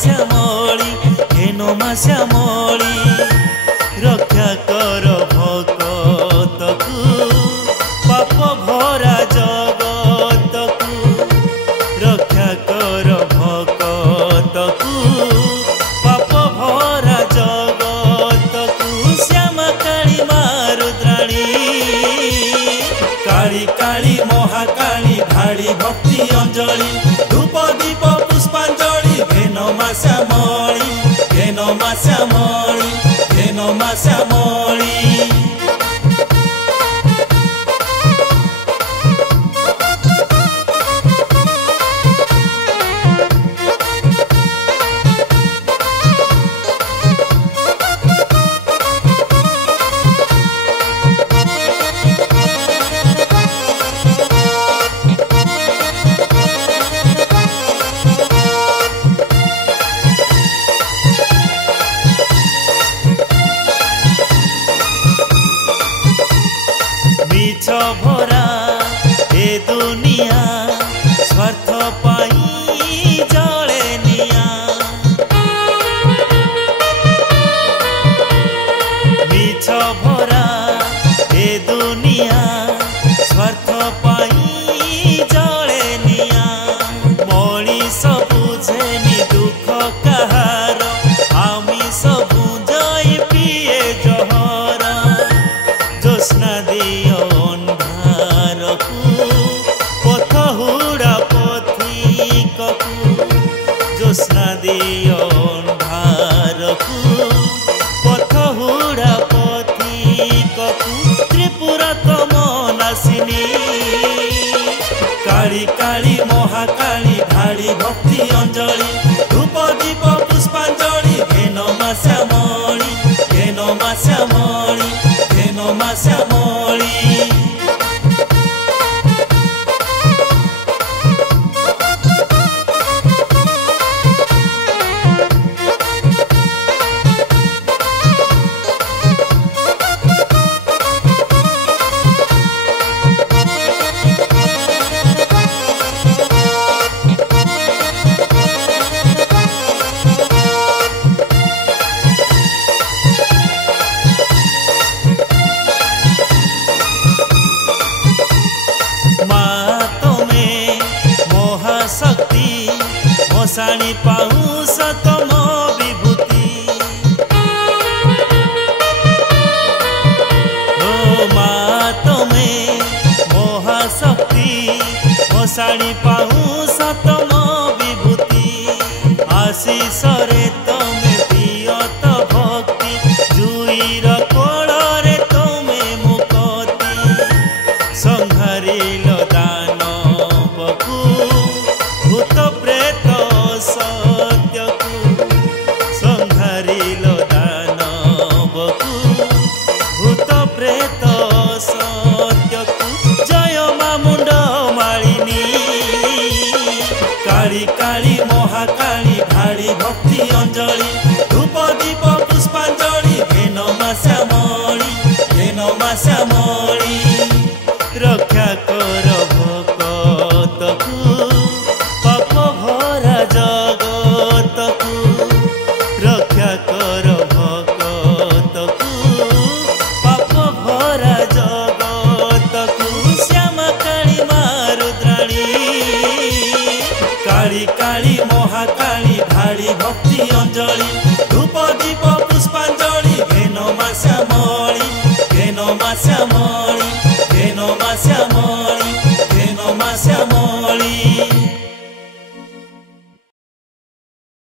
श्यामली हेनो मा श्यामली रक्षा कर भक्तकु पाप भरा जगतकु रक्षा कर भक्तकु पाप भरा जगतकु श्यामा काली मारुद्राणी काली काली महाकाली ढाड़ी भक्ति अंजलि धूप दीप पुष्पांजलि घेनो मा श्यामली घेनो मा श्यामली घेनो मा श्यामली। मिछ भरा ए दुनिया स्वार्थ पाई जले निया मिछ भरा ए दुनिया स्वार्थ पाई जले निया मनीष बुझेनी दुख कहार आमिष बुझाई पिए जहर जोस्ना दियो पथ हुड़ा पथिकु जोस्ना दियो भारकु पथ हुड़ा पथिकु त्रिपुरातम नासिनी काली काली महाकाली ढाड़ी भक्ति अंजलि धूप दीप पुष्पांजलि घेनो मा श्यामली घेनो मा श्यामली घेनो मा श्यामली। शक्ति मोसाणी पाऊस तम विभूति ओ माँ तमे महाशक्ति मोसाणी पाऊस तम विभूति आशीष रे